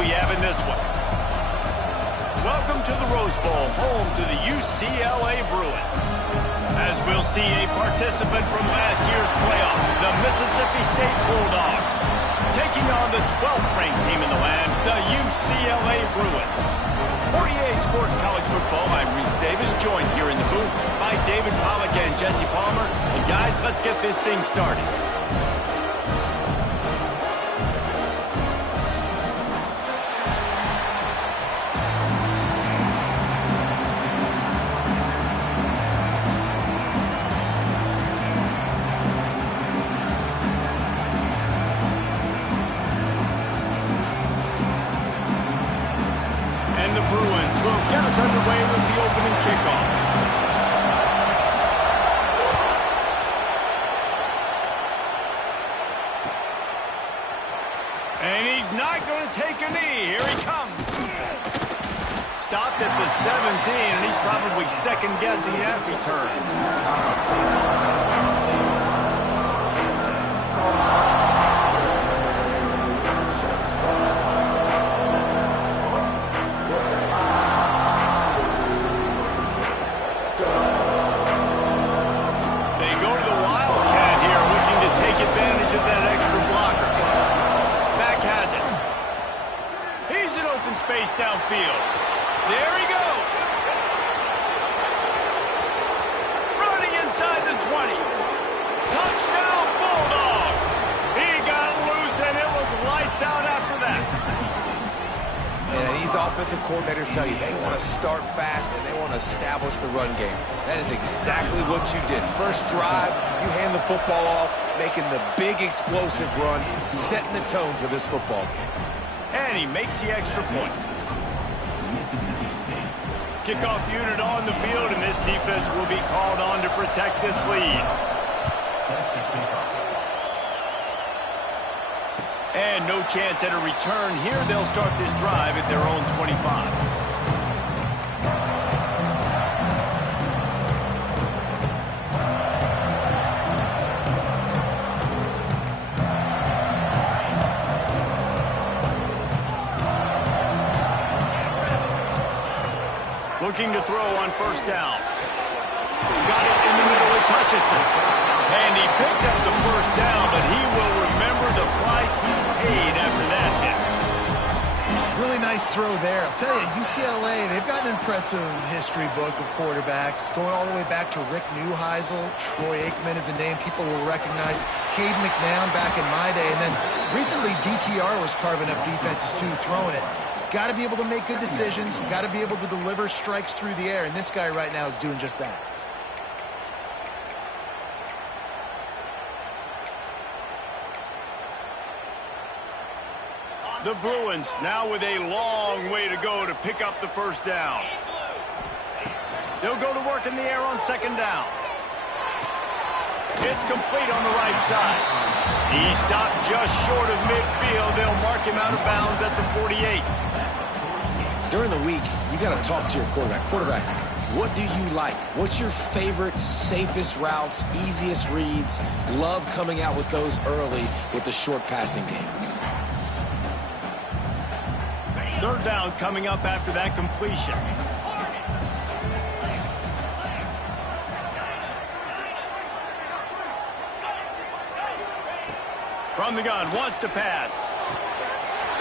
we have in this one. Welcome to the Rose Bowl, home to the UCLA Bruins. As we'll see a participant from last year's playoff, the Mississippi State Bulldogs, taking on the 12th ranked team in the land, the UCLA Bruins. For EA Sports College Football, I'm Reese Davis, joined here in the booth by David Pollack and Jesse Palmer. And guys, let's get this thing started. And the Bruins will get us underway with the opening kickoff. And he's not going to take a knee. Here he comes. Stopped at the 17, and he's probably second-guessing that return. Advantage of that extra blocker. Back has it. He's in open space downfield. There he goes. Running inside the 20. Touchdown Bulldogs. He got loose and it was lights out after that. And these offensive coordinators tell you they want to start fast and they want to establish the run game. That is exactly what you did. First drive, you hand the football off, making the big explosive run, setting the tone for this football game. And he makes the extra point. Kickoff unit on the field, and this defense will be called on to protect this lead. And no chance at a return here. They'll start this drive at their own 25. Looking to throw on first down. Got it in the middle of Hutchinson. And he picks up the first down, but he will remember the price he paid after that hit. Really nice throw there. I'll tell you, UCLA, they've got an impressive history book of quarterbacks, going all the way back to Rick Neuheisel. Troy Aikman is a name people will recognize. Cade McNown back in my day. And then recently, DTR was carving up defenses, too, throwing it. Got to be able to make good decisions. You got to be able to deliver strikes through the air, and this guy right now is doing just that. The Bruins now with a long way to go to pick up the first down. They'll go to work in the air on second down. It's complete on the right side. He stopped just short of midfield. They'll mark him out of bounds at the 48. During the week, you got to talk to your quarterback. Quarterback, what do you like? What's your favorite, safest routes, easiest reads? Love coming out with those early with the short passing game. Third down coming up after that completion. From the gun, wants to pass.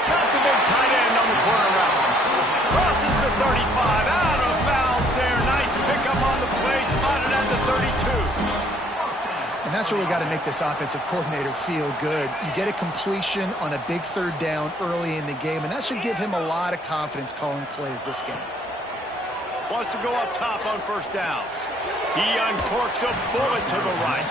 That's a big tight end on the corner route. Crosses the 35, out of bounds there. Nice pickup on the play, spotted at the 32. And that's really got to make this offensive coordinator feel good. You get a completion on a big third down early in the game, and that should give him a lot of confidence calling plays this game. Wants to go up top on first down. He uncorks a bullet to the right.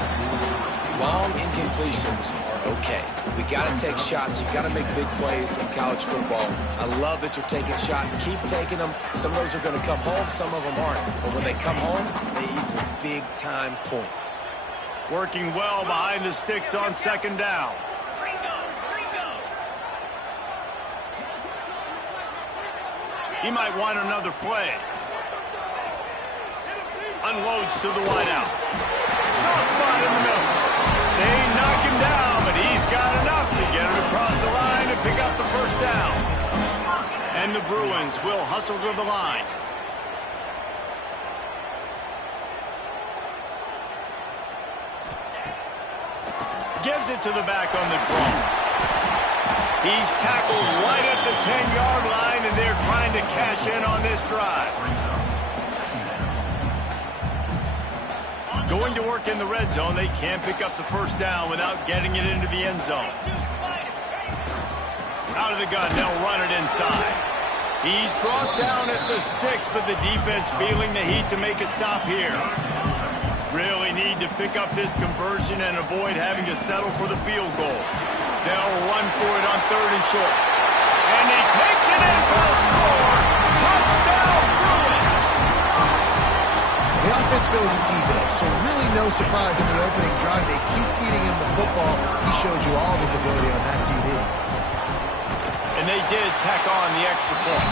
Long incompletions are okay. We got to take shots. You got to make big plays in college football. I love that you're taking shots. Keep taking them. Some of those are going to come home. Some of them aren't. But when they come home, they equal big-time points. Working well behind the sticks on second down. He might want another play. Unloads to the wideout. Soft spot in the middle. They knock him down, but he's got enough to get it across the line and pick up the first down. And the Bruins will hustle to the line. Gives it to the back on the draw. He's tackled right at the 10-yard line, and they're trying to cash in on this drive. Going to work in the red zone, they can't pick up the first down without getting it into the end zone. Out of the gun, they'll run it inside. He's brought down at the 6, but the defense feeling the heat to make a stop here. Really need to pick up this conversion and avoid having to settle for the field goal. They'll run for it on 3rd and short. And he takes it in for a score. Touchdown, Bruins! The offense goes as he goes, so really no surprise in the opening drive. They keep feeding him the football. He showed you all of his ability on that TD. And they did tack on the extra point.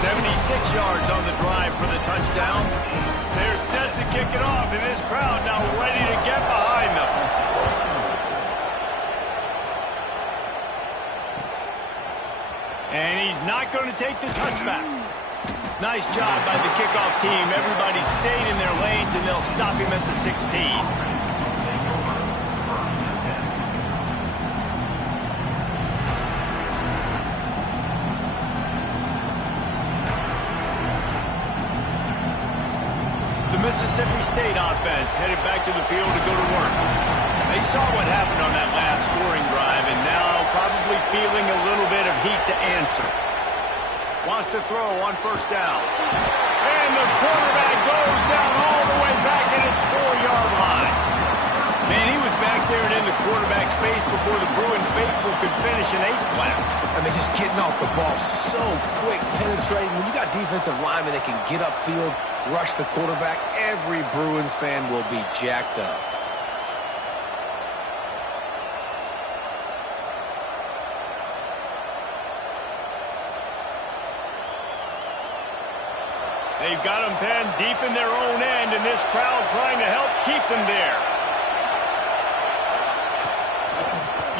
76 yards on the drive for the touchdown. They're set to kick it off, and this crowd now ready to get behind them. And he's not going to take the touchback. Nice job by the kickoff team. Everybody stayed in their lanes, and they'll stop him at the 16. Mississippi State offense headed back to the field to go to work. They saw what happened on that last scoring drive and now probably feeling a little bit of heat to answer. Wants to throw on 1st down. And the quarterback goes down all the way back at his 4-yard line. Man, he was back there and in the quarterback's face before the Bruin faithful could finish an 8th clap. I mean, just getting off the ball so quick, penetrating. When you got defensive linemen that can get upfield, rush the quarterback, every Bruins fan will be jacked up. They've got them penned deep in their own end, and this crowd trying to help keep them there.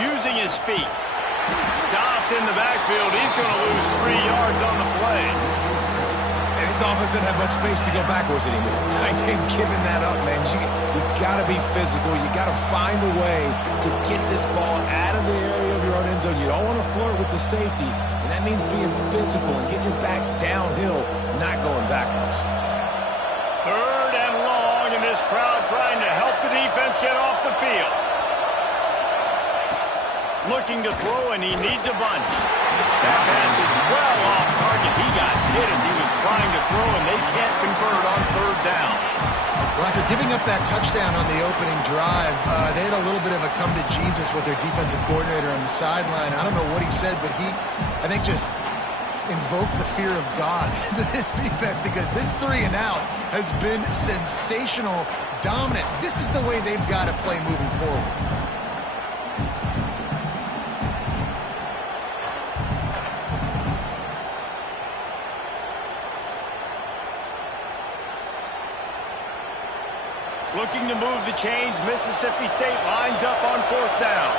Using his feet. Stopped in the backfield. He's going to lose 3 yards on the play. And this offense doesn't have much space to go backwards anymore. I ain't giving that up, man. You got to be physical. You got to find a way to get this ball out of the area of your own end zone. You don't want to flirt with the safety, and that means being physical and getting your back downhill, not going backwards. 3rd and long, and this crowd trying to help the defense get off the field. Looking to throw, and he needs a bunch. That pass is well off target. He got hit as he was trying to throw, and they can't convert on 3rd down. Well, after giving up that touchdown on the opening drive, they had a little bit of a come to Jesus with their defensive coordinator on the sideline. I don't know what he said, but he, I think, just invoked the fear of God into this defense because this 3 and out has been sensational, dominant. This is the way they've got to play moving forward. Looking to move the chains, Mississippi State lines up on 4th down.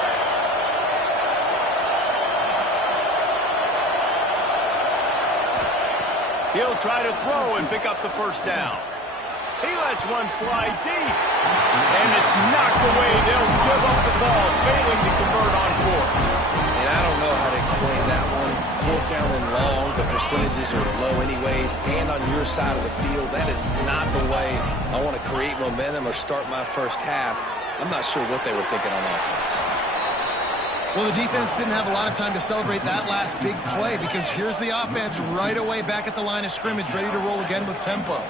He'll try to throw and pick up the 1st down. He lets one fly deep. And it's knocked away. They'll give up the ball, failing to convert on 4th. And I don't know how to explain that one. 4th down and long, the percentages are low anyways, and on your side of the field, that is not the way I want to create momentum or start my first half. I'm not sure what they were thinking on offense. Well, the defense didn't have a lot of time to celebrate that last big play because here's the offense right away back at the line of scrimmage, ready to roll again with tempo.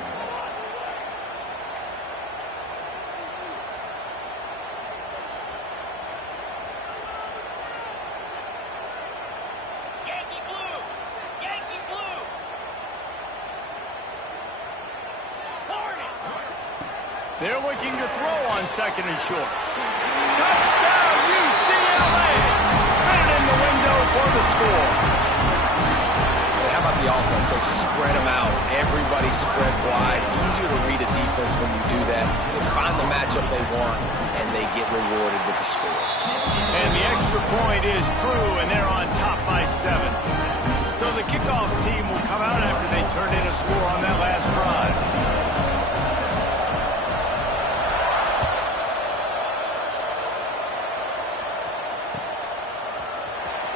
They're looking to throw on 2nd and short. Touchdown, UCLA! Fitted in the window for the score. Hey, how about the offense? They spread them out. Everybody spread wide. Easier to read a defense when you do that. They find the matchup they want, and they get rewarded with the score. And the extra point is true, and they're on top by 7. So the kickoff team will come out after they turned in a score on that last drive.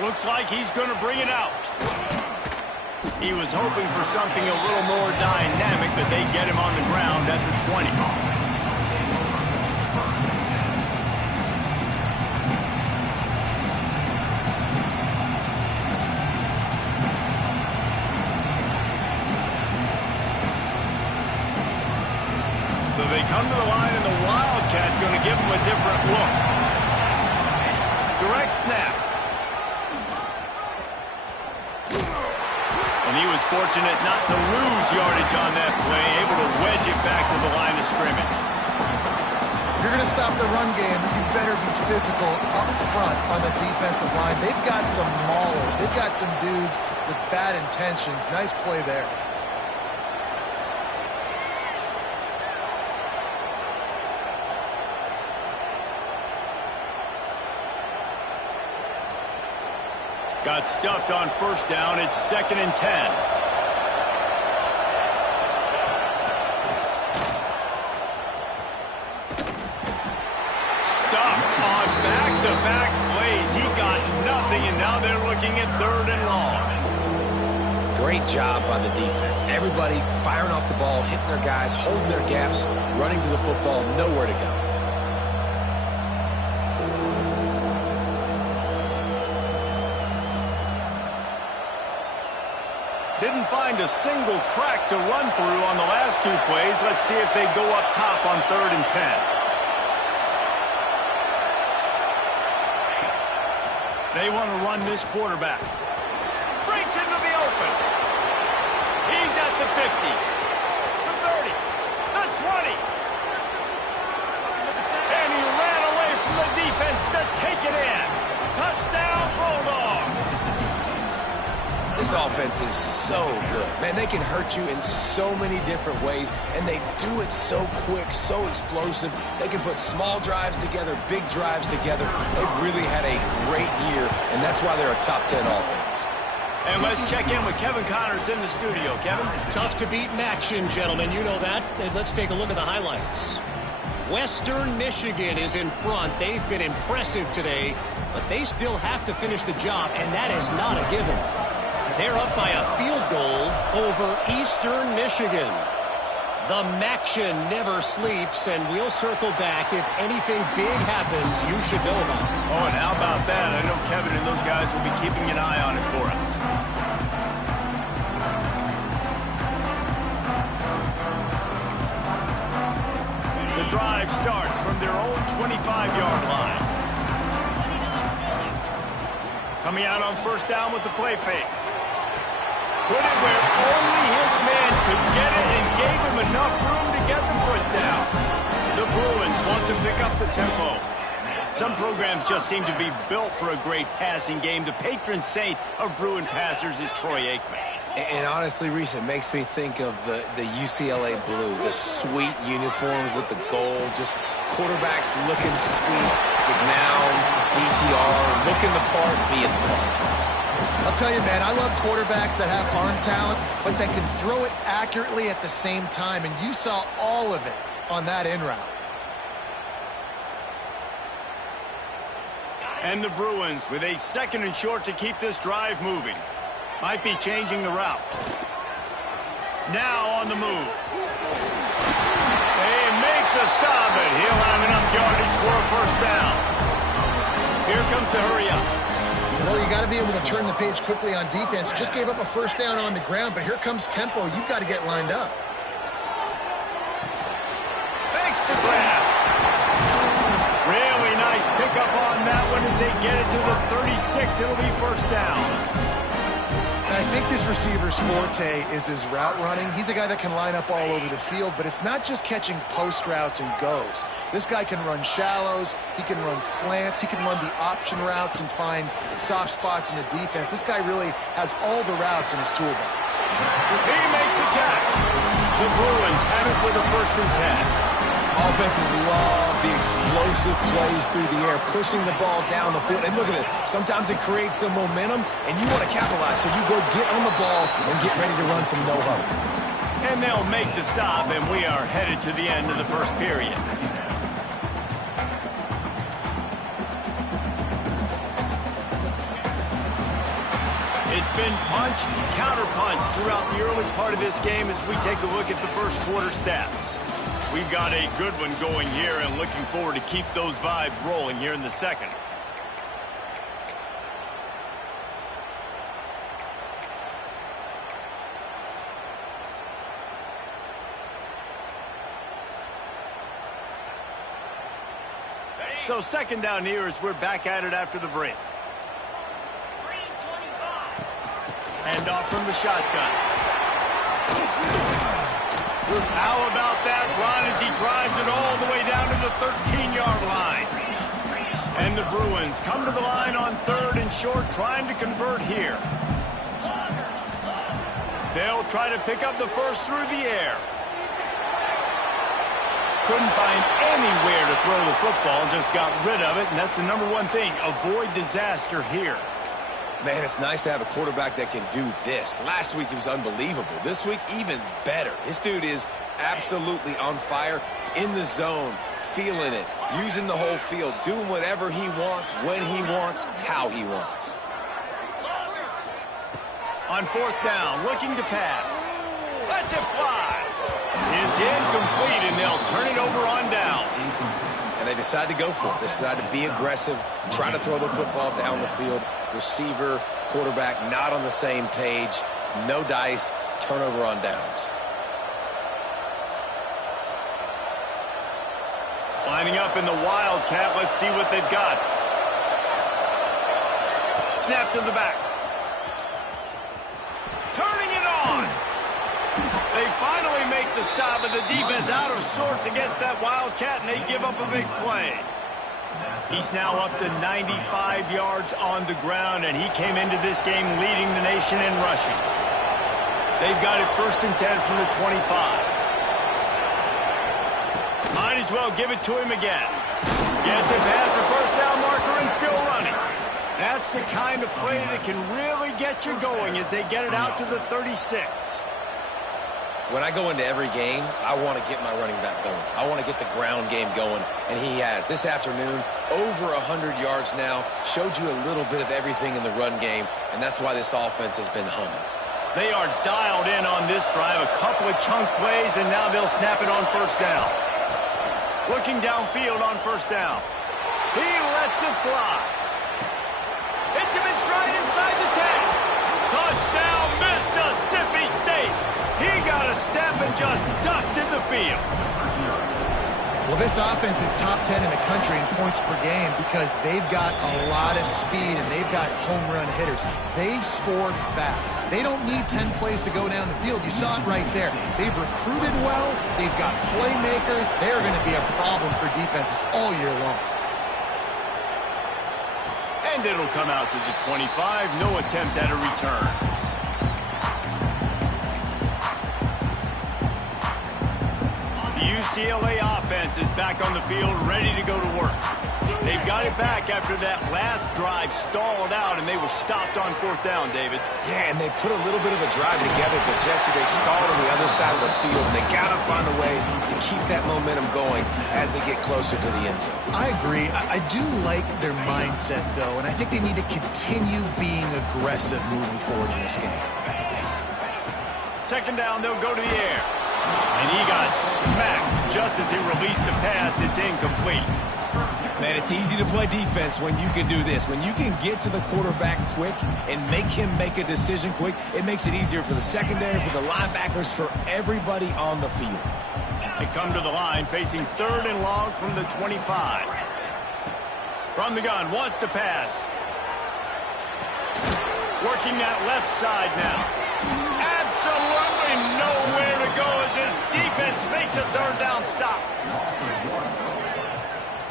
Looks like he's going to bring it out. He was hoping for something a little more dynamic, but they get him on the ground at the 20. So they come to the line, and the Wildcat going to give him a different look. Direct snap. And he was fortunate not to lose yardage on that play, able to wedge it back to the line of scrimmage. If you're going to stop the run game, you better be physical up front on the defensive line. They've got some maulers. They've got some dudes with bad intentions. Nice play there. Got stuffed on first down. It's 2nd and 10. Stuffed on back-to-back plays. He got nothing, and now they're looking at 3rd and long. Great job by the defense. Everybody firing off the ball, hitting their guys, holding their gaps, running to the football, nowhere to go. Didn't find a single crack to run through on the last 2 plays. Let's see if they go up top on 3rd and 10. They want to run this quarterback. Breaks into the open. He's at the 50, the 30, the 20. And he ran away from the defense to take it in. Touchdown, Bulldogs. This offense is so good. Man, they can hurt you in so many different ways, and they do it so quick, so explosive. They can put small drives together, big drives together. They've really had a great year, and that's why they're a top 10 offense. And let's check in with Kevin Connors in the studio. Kevin? Tough to beat in action, gentlemen. You know that. And let's take a look at the highlights. Western Michigan is in front. They've been impressive today, but they still have to finish the job, and that is not a given. They're up by a field goal over Eastern Michigan. The Maction never sleeps, and we'll circle back. If anything big happens, you should know about it. Oh, and how about that? I know Kevin and those guys will be keeping an eye on it for us. The drive starts from their own 25-yard line. Coming out on first down with the play fake. Put it where only his man could get it and gave him enough room to get the foot down. The Bruins want to pick up the tempo. Some programs just seem to be built for a great passing game. The patron saint of Bruin passers is Troy Aikman. And honestly, Reese, it makes me think of the UCLA blue, the sweet uniforms with the gold, just quarterbacks looking sweet, McNown, DTR, looking the part, being the part. I'll tell you, man, I love quarterbacks that have arm talent, but that can throw it accurately at the same time, and you saw all of it on that in route. And the Bruins with a 2nd and short to keep this drive moving. Might be changing the route. Now on the move. They make the stop, but he'll have enough yardage for a first down. Here comes the hurry up. Well, you got to be able to turn the page quickly on defense. Just gave up a first down on the ground, but here comes tempo. You've got to get lined up. Thanks to grab. Really nice pickup on that one as they get it to the 36. It'll be first down. And I think this receiver's forte is his route running. He's a guy that can line up all over the field, but it's not just catching post routes and goes. This guy can run shallows, he can run slants, he can run the option routes and find soft spots in the defense. This guy really has all the routes in his toolbox. He makes a catch. The Bruins have it with a 1st and 10. Offenses love the explosive plays through the air, pushing the ball down the field. And look at this. Sometimes it creates some momentum, and you want to capitalize. So you go get on the ball and get ready to run some no-huddle. And they'll make the stop, and we are headed to the end of the first period. It's been punch, counter-punch throughout the early part of this game as we take a look at the first quarter stats. We've got a good one going here and looking forward to keep those vibes rolling here in the second. So second down here as we're back at it after the break. Hand off from the shotgun. How about that run as he drives it all the way down to the 13-yard line? And the Bruins come to the line on third and short, trying to convert here. They'll try to pick up the first through the air. Couldn't find anywhere to throw the football, just got rid of it, and that's the number one thing. Avoid disaster here. Man, it's nice to have a quarterback that can do this. Last week, he was unbelievable. This week, even better. This dude is absolutely on fire, in the zone, feeling it, using the whole field, doing whatever he wants, when he wants, how he wants. On fourth down, looking to pass. Lets it fly. It's incomplete, and they'll turn it over on downs. And they decide to go for it. They decide to be aggressive, try to throw the football down the field. Receiver, quarterback, not on the same page. No dice, turnover on downs. Lining up in the Wildcat. Let's see what they've got. Snap to the back. Turning it on. They finally make the stop, but the defense out of sorts against that Wildcat, and they give up a big play. He's now up to 95 yards on the ground, and he came into this game leading the nation in rushing. They've got it 1st and 10 from the 25. Might as well give it to him again. Gets it past the first down marker and still running. That's the kind of play that can really get you going as they get it out to the 36. When I go into every game, I want to get my running back going. I want to get the ground game going, and he has. This afternoon, over 100 yards now, showed you a little bit of everything in the run game, and that's why this offense has been humming. They are dialed in on this drive, a couple of chunk plays, and now they'll snap it on first down. Looking downfield on first down. He lets it fly. Hits him in stride inside the 10. Touchdown, Mississippi State. He got a step and just dusted the field. Well, this offense is top 10 in the country in points per game because they've got a lot of speed and they've got home run hitters. They score fast. They don't need 10 plays to go down the field. You saw it right there. They've recruited well. They've got playmakers. They're going to be a problem for defenses all year long. And it'll come out to the 25. No attempt at a return. UCLA offense is back on the field, ready to go to work. They've got it back after that last drive stalled out, and they were stopped on fourth down, David. Yeah, and they put a little bit of a drive together, but, Jesse, they stalled on the other side of the field, and they got to find a way to keep that momentum going as they get closer to the end zone. I agree. I do like their mindset, though, and I think they need to continue being aggressive moving forward in this game. Second down, they'll go to the air. And he got smacked just as he released the pass. It's incomplete. Man, it's easy to play defense when you can do this. When you can get to the quarterback quick and make him make a decision quick, it makes it easier for the secondary, for the linebackers, for everybody on the field. They come to the line facing third and long from the 25. From the gun, wants to pass. Working that left side now. Absolutely nowhere to go as his defense makes a third down stop.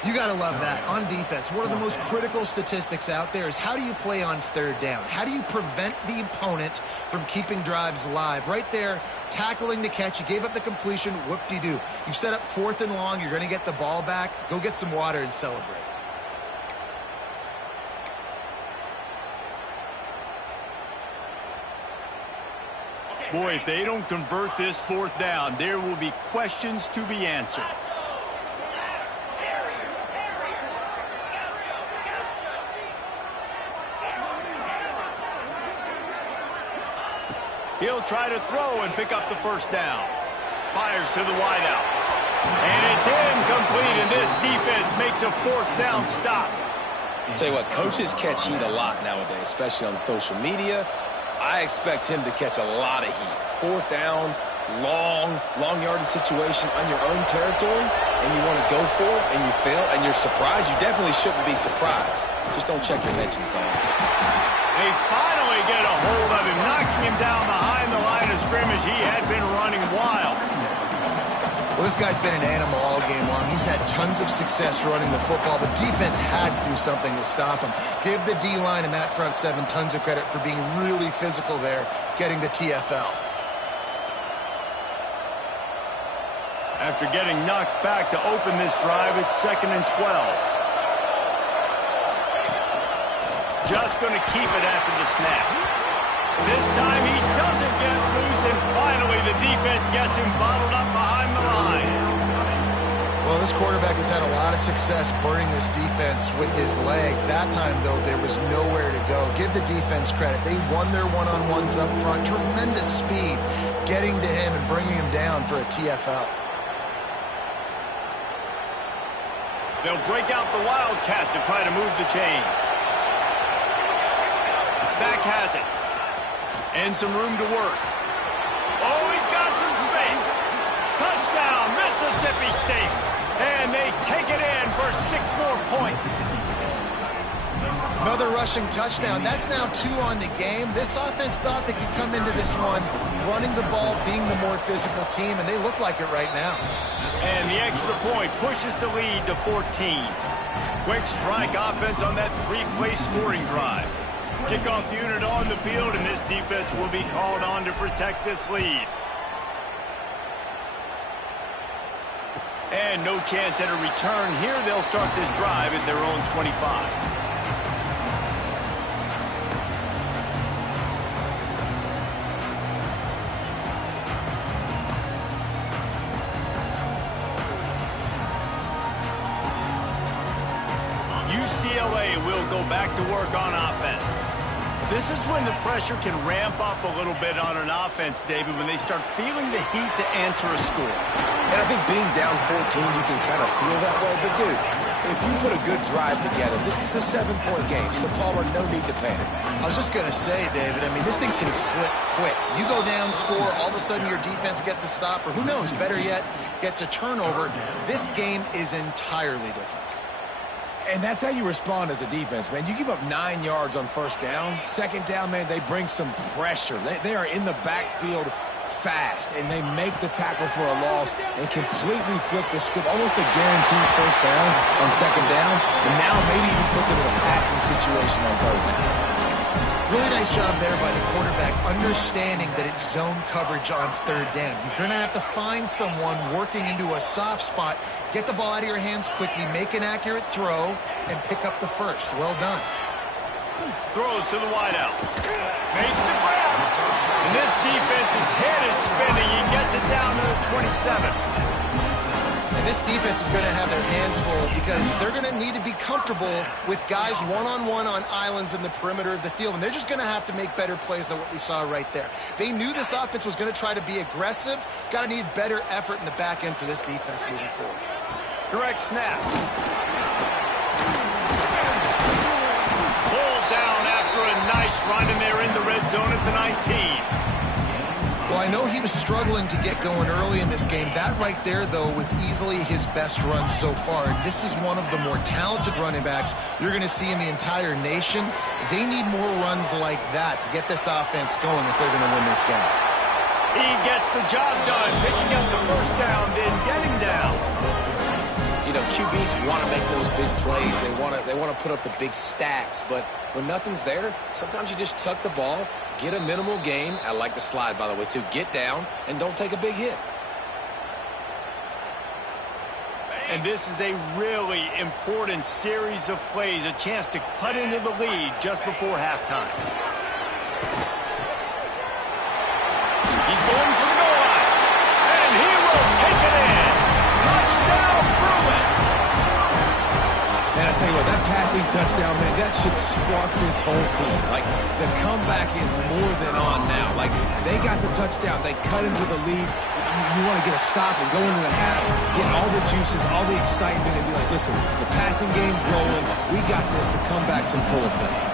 You got to love that. On defense, one of the most critical statistics out there is how do you play on third down? How do you prevent the opponent from keeping drives alive? Right there, tackling the catch. You gave up the completion. Whoop-de-doo. You've set up 4th and long. You're going to get the ball back. Go get some water and celebrate. Boy, if they don't convert this 4th down, there will be questions to be answered. He'll try to throw and pick up the 1st down. Fires to the wideout. And it's incomplete, and this defense makes a 4th down stop. I'll tell you what, coaches catch heat a lot nowadays, especially on social media. I expect him to catch a lot of heat. 4th down, long yardage situation on your own territory, and you want to go for it, and you fail, and you're surprised. You definitely shouldn't be surprised. Just don't check your mentions, dog. They finally get a hold of him, knocking him down behind the line of scrimmage. He had been running wild. Well, this guy's been an animal all game long. He's had tons of success running the football. The defense had to do something to stop him. Give the D-line and that front 7 tons of credit for being really physical there, getting the TFL. After getting knocked back to open this drive, it's 2nd and 12. Just going to keep it after the snap. This time he doesn't get loose, and finally the defense gets him bottled up behind the line. Well, this quarterback has had a lot of success burning this defense with his legs. That time, though, there was nowhere to go. Give the defense credit. They won their one-on-ones up front. Tremendous speed getting to him and bringing him down for a TFL. They'll break out the Wildcat to try to move the chains. Back has it. And some room to work. Oh, he's got some space. Touchdown, Mississippi State. And they take it in for 6 more points. Another rushing touchdown. That's now 2 on the game. This offense thought they could come into this one running the ball, being the more physical team, and they look like it right now. And the extra point pushes the lead to 14. Quick strike offense on that 3-play scoring drive. Kickoff unit on the field, and this defense will be called on to protect this lead. And no chance at a return here. They'll start this drive at their own 25. UCLA will go back to work on offense. This is when the pressure can ramp up a little bit on an offense, David, when they start feeling the heat to answer a score. And I think being down 14, you can kind of feel that way. But, dude, if you put a good drive together, this is a 7-point game, so, Palmer, no need to panic. I was just going to say, David, I mean, this thing can flip quick. You go down, score, all of a sudden your defense gets a stop, or who knows, better yet, gets a turnover. This game is entirely different. And that's how you respond as a defense, man. You give up 9 yards on 1st down. 2nd down, man, they bring some pressure. They are in the backfield fast, and they make the tackle for a loss and completely flip the script. Almost a guaranteed 1st down on 2nd down, and now maybe even put them in a passing situation on 3rd down. Really nice job there by the quarterback, understanding that it's zone coverage on 3rd down. You're going to have to find someone working into a soft spot, get the ball out of your hands quickly, make an accurate throw, and pick up the 1st. Well done. Throws to the wideout. Makes the grab. And this defense's head is spinning. He gets it down to the 27. And this defense is going to have their hands full because they're going to need to be comfortable with guys one-on-one on islands in the perimeter of the field. And they're just going to have to make better plays than what we saw right there. They knew this offense was going to try to be aggressive. Got to need better effort in the back end for this defense moving forward. Direct snap. Pulled down after a nice run, and they're in the red zone at the 19. Well, I know he was struggling to get going early in this game. That right there, though, was easily his best run so far. And this is one of the more talented running backs you're going to see in the entire nation. They need more runs like that to get this offense going if they're going to win this game. He gets the job done, picking up the 1st down, then getting down. You know, QBs want to make those big plays. They want to put up the big stats. But when nothing's there, sometimes you just tuck the ball, get a minimal gain. I like the slide, by the way, too. Get down and don't take a big hit. And this is a really important series of plays, a chance to cut into the lead just before halftime. He's going for the goal line, and he will take it in. Touchdown, Bruins! Man, I tell you what, that passing touchdown, man, that should spark this whole team. Like, the comeback is more than on now. Like, they got the touchdown. They cut into the lead. You want to get a stop and go into the half, get all the juices, all the excitement, and be like, listen, the passing game's rolling. We got this. The comeback's in full effect.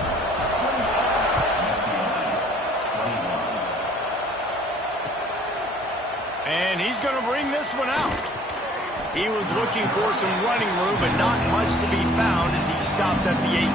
And he's going to bring this one out. He was looking for some running room, but not much to be found as he stopped at the 18.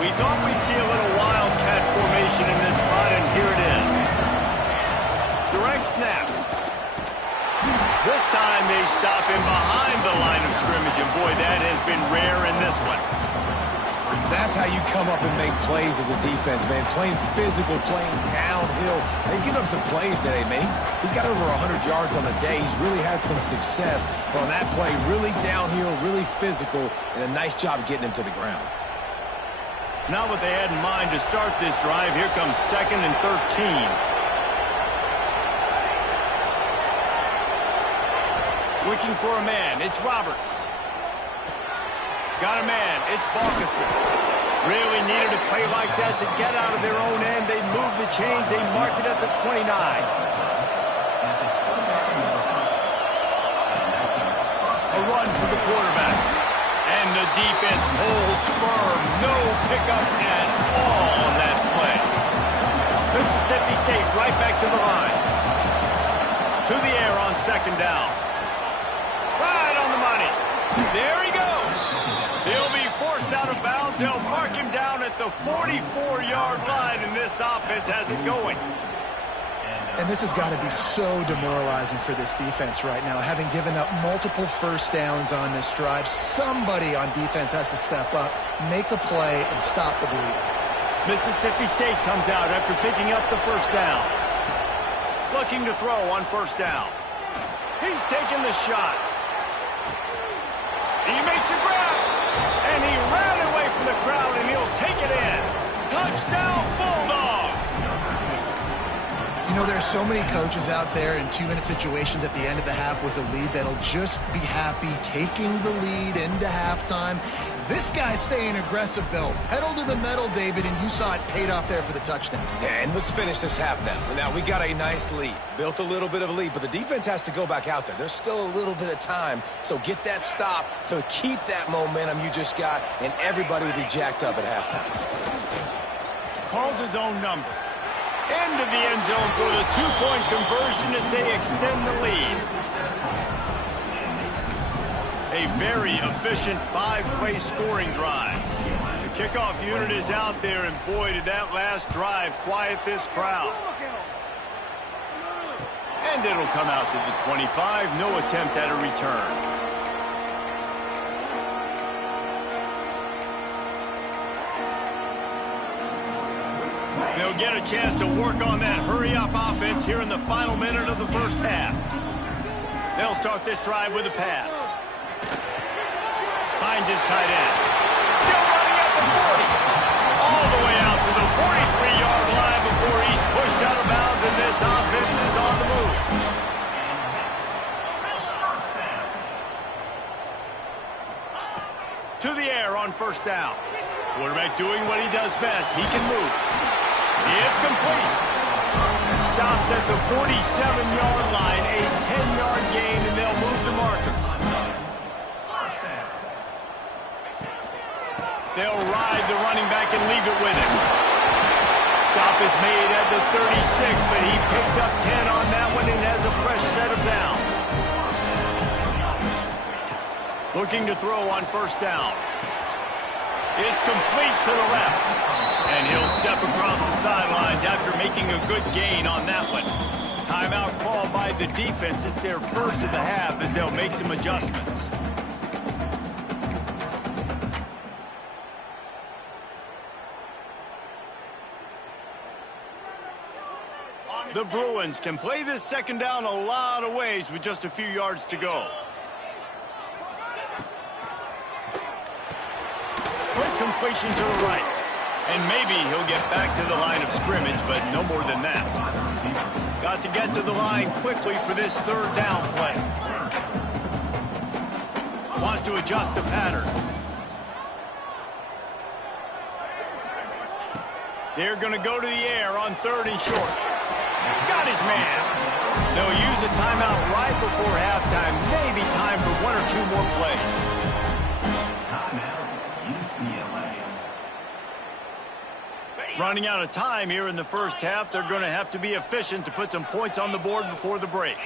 We thought we'd see a little wildcat formation in this spot, and here it is. Direct snap. This time they stop him behind the line of scrimmage, and boy, that has been rare in this one. That's how you come up and make plays as a defense, man. Playing physical, playing downhill. They've given up some plays today, man. He's got over 100 yards on the day. He's really had some success. But on that play, really downhill, really physical, and a nice job getting him to the ground. Not what they had in mind to start this drive. Here comes 2nd and 13. Looking for a man. It's Roberts. Got a man. It's Balkinson. Really needed a play like that to get out of their own end. They move the chains. They mark it at the 29. A run for the quarterback. And the defense holds firm. No pickup at all on that play. Mississippi State right back to the line. To the air on 2nd down. Right on the money. There he goes. He'll be forced out of bounds. They'll mark him down at the 44-yard line, and this offense has it going. And this has got to be so demoralizing for this defense right now. Having given up multiple first downs on this drive, somebody on defense has to step up, make a play, and stop the bleed. Mississippi State comes out after picking up the first down. Looking to throw on 1st down. He's taking the shot. He makes a grab. And he ran away from the crowd, and he'll take it in. Touchdown, Bulldogs! You know, there are so many coaches out there in 2-minute situations at the end of the half with a lead that'll just be happy taking the lead into halftime. This guy's staying aggressive, though. Pedal to the metal, David, and you saw it paid off there for the touchdown. Yeah, and let's finish this half now. Now, we got a nice lead. Built a little bit of a lead, but the defense has to go back out there. There's still a little bit of time, so get that stop to keep that momentum you just got, and everybody will be jacked up at halftime. Calls his own number. Into the end zone for the 2-point conversion as they extend the lead. A very efficient 5-play scoring drive. The kickoff unit is out there, and boy, did that last drive quiet this crowd. And it'll come out to the 25. No attempt at a return. They'll get a chance to work on that hurry-up offense here in the final minute of the first half. They'll start this drive with a pass. Finds his tight end. Still running at the 40. All the way out to the 43-yard line before he's pushed out of bounds, and this offense is on the move. To the air on 1st down. Quarterback doing what he does best. He can move. It's complete. Stopped at the 47-yard line. A 10-yard gain, and they'll move the markers. They'll ride the running back and leave it with him. Stop is made at the 36, but he picked up 10 on that one and has a fresh set of downs. Looking to throw on first down. It's complete to the left. And he'll step across the sidelines after making a good gain on that one. Timeout called by the defense. It's their first of the half as they'll make some adjustments. The Bruins can play this second down a lot of ways with just a few yards to go. Quick completion to the right. And maybe he'll get back to the line of scrimmage, but no more than that. Got to get to the line quickly for this third down play. Wants to adjust the pattern. They're going to go to the air on third and short. Got his man. They'll use a timeout right before halftime. Maybe time for one or two more plays. Running out of time here in the first half. They're going to have to be efficient to put some points on the board before the break.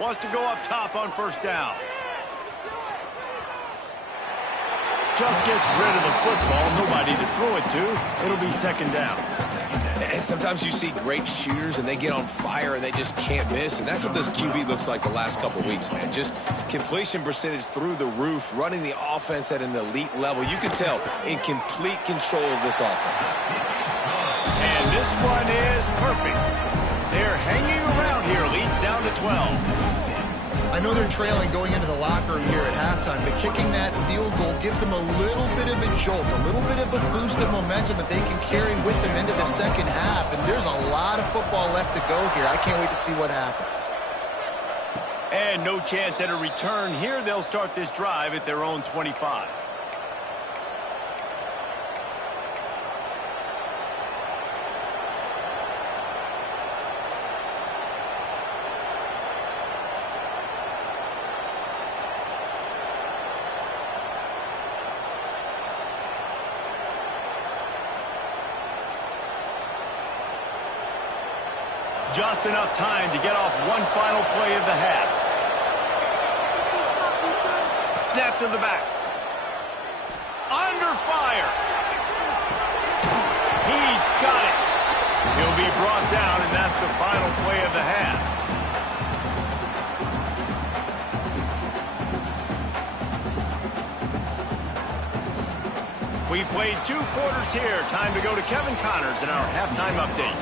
Wants to go up top on first down. Just gets rid of the football. Nobody to throw it to. It'll be second down. And sometimes you see great shooters and they get on fire and they just can't miss. And that's what this QB looks like the last couple of weeks, man. Just completion percentage through the roof, running the offense at an elite level. You can tell in complete control of this offense. And this one is perfect. They're hanging around here. Leads down to 12. I know they're trailing going into the locker room here at halftime, but kicking that field goal gives them a little bit of a jolt, a little bit of a boost of momentum that they can carry with them into the second half. And there's a lot of football left to go here. I can't wait to see what happens. And no chance at a return here. They'll start this drive at their own 25. Just enough time to get off one final play of the half. Snap to the back. Under fire. He's got it. He'll be brought down, and that's the final play of the half. We played 2 quarters here. Time to go to Kevin Connors in our halftime update.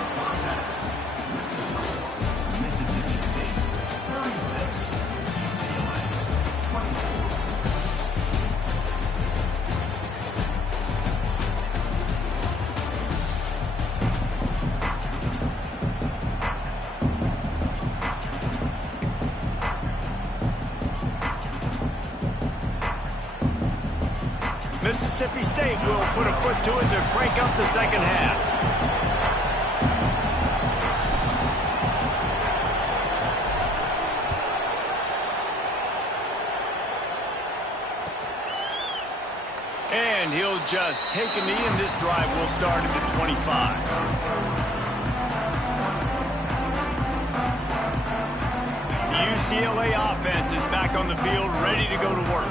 Mississippi State will put a foot to it to crank up the second half. And he'll just take a knee, and this drive will start at the 25. The UCLA offense is back on the field, ready to go to work.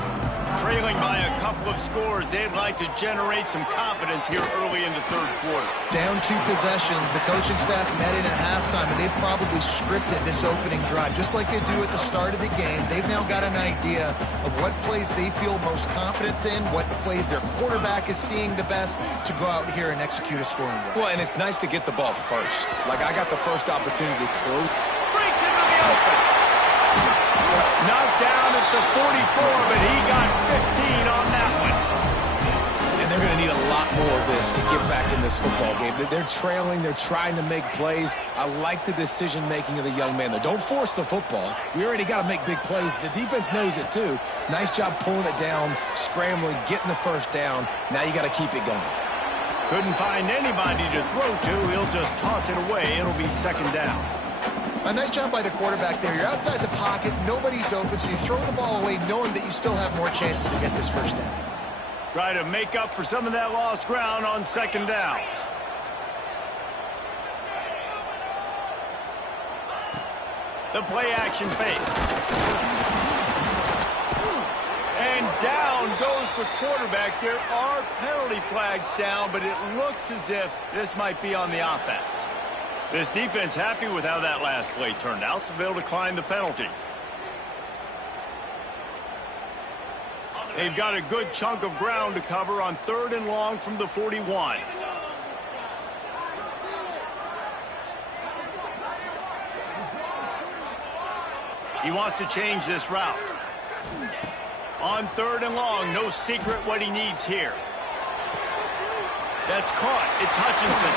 Trailing by a couple of scores, they'd like to generate some confidence here early in the third quarter. Down 2 possessions, the coaching staff met in at halftime, and they've probably scripted this opening drive. Just like they do at the start of the game, they've now got an idea of what plays they feel most confident in, what plays their quarterback is seeing the best to go out here and execute a scoring drive. Well, and it's nice to get the ball first. Like, I got the first opportunity to throw. Breaks into the open. Knocked down at the 44, but he got 15 on that one. And they're going to need a lot more of this to get back in this football game. They're trailing. They're trying to make plays. I like the decision-making of the young man, though. Don't force the football. We already got to make big plays. The defense knows it, too. Nice job pulling it down, scrambling, getting the first down. Now you got to keep it going. Couldn't find anybody to throw to. He'll just toss it away. It'll be second down. A nice job by the quarterback there. You're outside the pocket, nobody's open, so you throw the ball away knowing that you still have more chances to get this first down. Try to make up for some of that lost ground on second down. The play action fake. And down goes the quarterback. There are penalty flags down, but it looks as if this might be on the offense. This defense happy with how that last play turned out, so they'll decline the penalty. They've got a good chunk of ground to cover on 3rd and long from the 41. He wants to change this route. On 3rd and long, no secret what he needs here. That's caught. It's Hutchinson.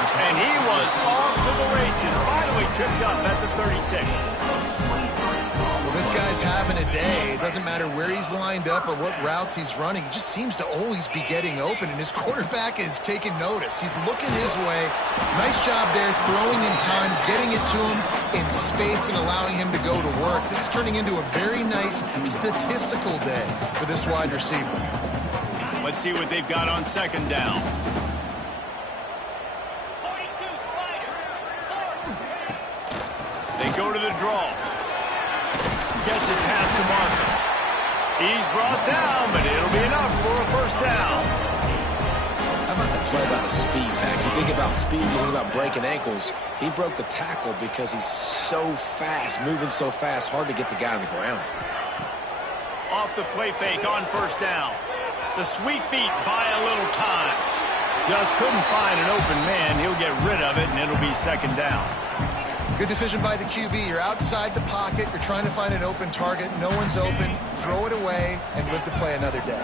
And he was off to the races. Finally tripped up at the 36. Well, this guy's having a day. It doesn't matter where he's lined up or what routes he's running. He just seems to always be getting open, and his quarterback is taking notice. He's looking his way. Nice job there, throwing in time, getting it to him in space and allowing him to go to work. This is turning into a very nice statistical day for this wide receiver. Let's see what they've got on 2nd down. They go to the draw. Gets it past the marker. He's brought down, but it'll be enough for a 1st down. How about the play by the speed back? You think about speed, you think about breaking ankles. He broke the tackle because he's so fast, moving so fast, hard to get the guy on the ground. Off the play fake on 1st down. The sweet feet buy a little time. Just couldn't find an open man. He'll get rid of it, and it'll be 2nd down. Good decision by the QB. You're outside the pocket. You're trying to find an open target. No one's open. Throw it away and live to play another day.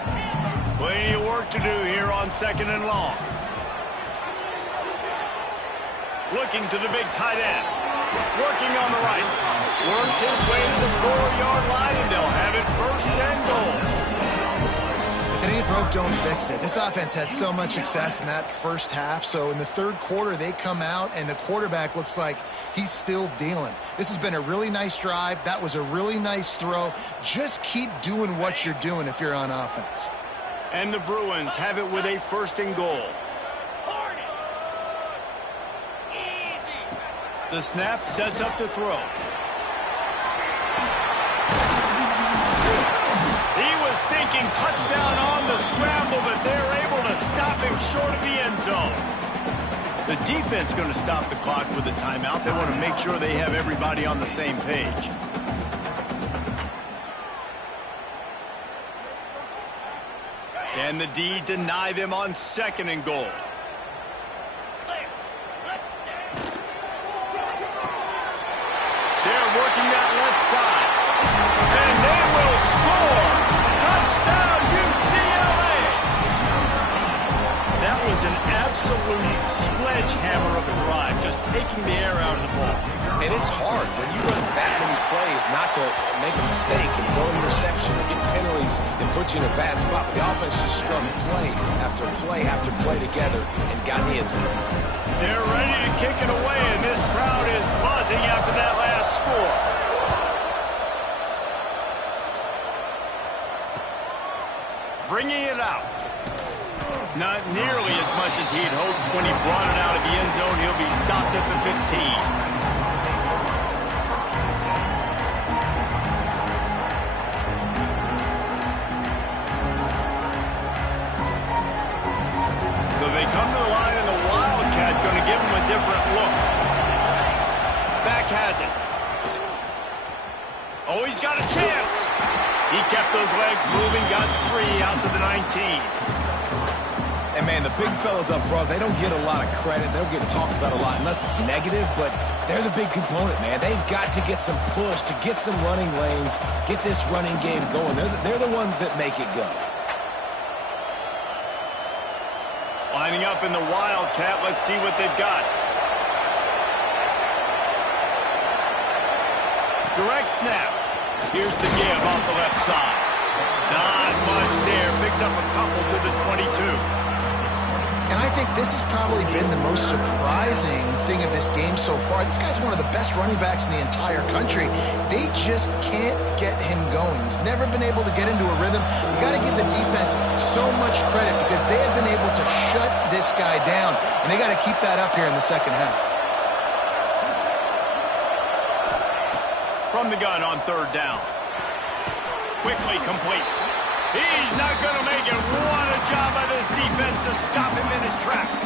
Plenty of work to do here on 2nd and long. Looking to the big tight end. Working on the right. Works his way to the 4-yard line, and they'll have it 1st and goal. If it ain't broke, don't fix it. This offense had so much success in that first half, so in the 3rd quarter, they come out, and the quarterback looks like he's still dealing. This has been a really nice drive. That was a really nice throw. Just keep doing what you're doing if you're on offense. And the Bruins have it with a 1st and goal. The snap sets up to throw. He was thinking touchdown on the scramble, but they're able to stop him short of the end zone. The defense going to stop the clock with a timeout. They want to make sure they have everybody on the same page. Can the D deny them on 2nd and goal? They're working that left side. And they will score. Touchdown, UCLA. That was an absolute sledgehammer of a drive, just taking the air out of the ball. And it's hard when you run that many plays not to make a mistake and throw an interception or get penalties and put you in a bad spot. But the offense just strung play after play after play together and got in the end zone. They're ready to kick it away, and this crowd is buzzing after that last score. Bringing it out. Not nearly as much as he'd hoped when he brought it out of the end zone. He'll be stopped at the 15. So they come to the line, and the Wildcat going to give him a different look. Back has it. Oh, he's got a chance. He kept those legs moving, got 3 out to the 19. And, man, the big fellas up front, they don't get a lot of credit. They don't get talked about a lot unless it's negative, but they're the big component, man. They've got to get some push, to get some running lanes, get this running game going. They're the ones that make it go. Lining up in the Wildcat. Let's see what they've got. Direct snap. Here's the give off the left side. Not much there. Picks up a couple to the 22. And I think this has probably been the most surprising thing of this game so far. This guy's one of the best running backs in the entire country. They just can't get him going. He's never been able to get into a rhythm. You got to give the defense so much credit because they have been able to shut this guy down, and they got to keep that up here in the second half. from the gun on third down. Quickly complete. He's not going to make it. What a job by this defense to stop him in his tracks.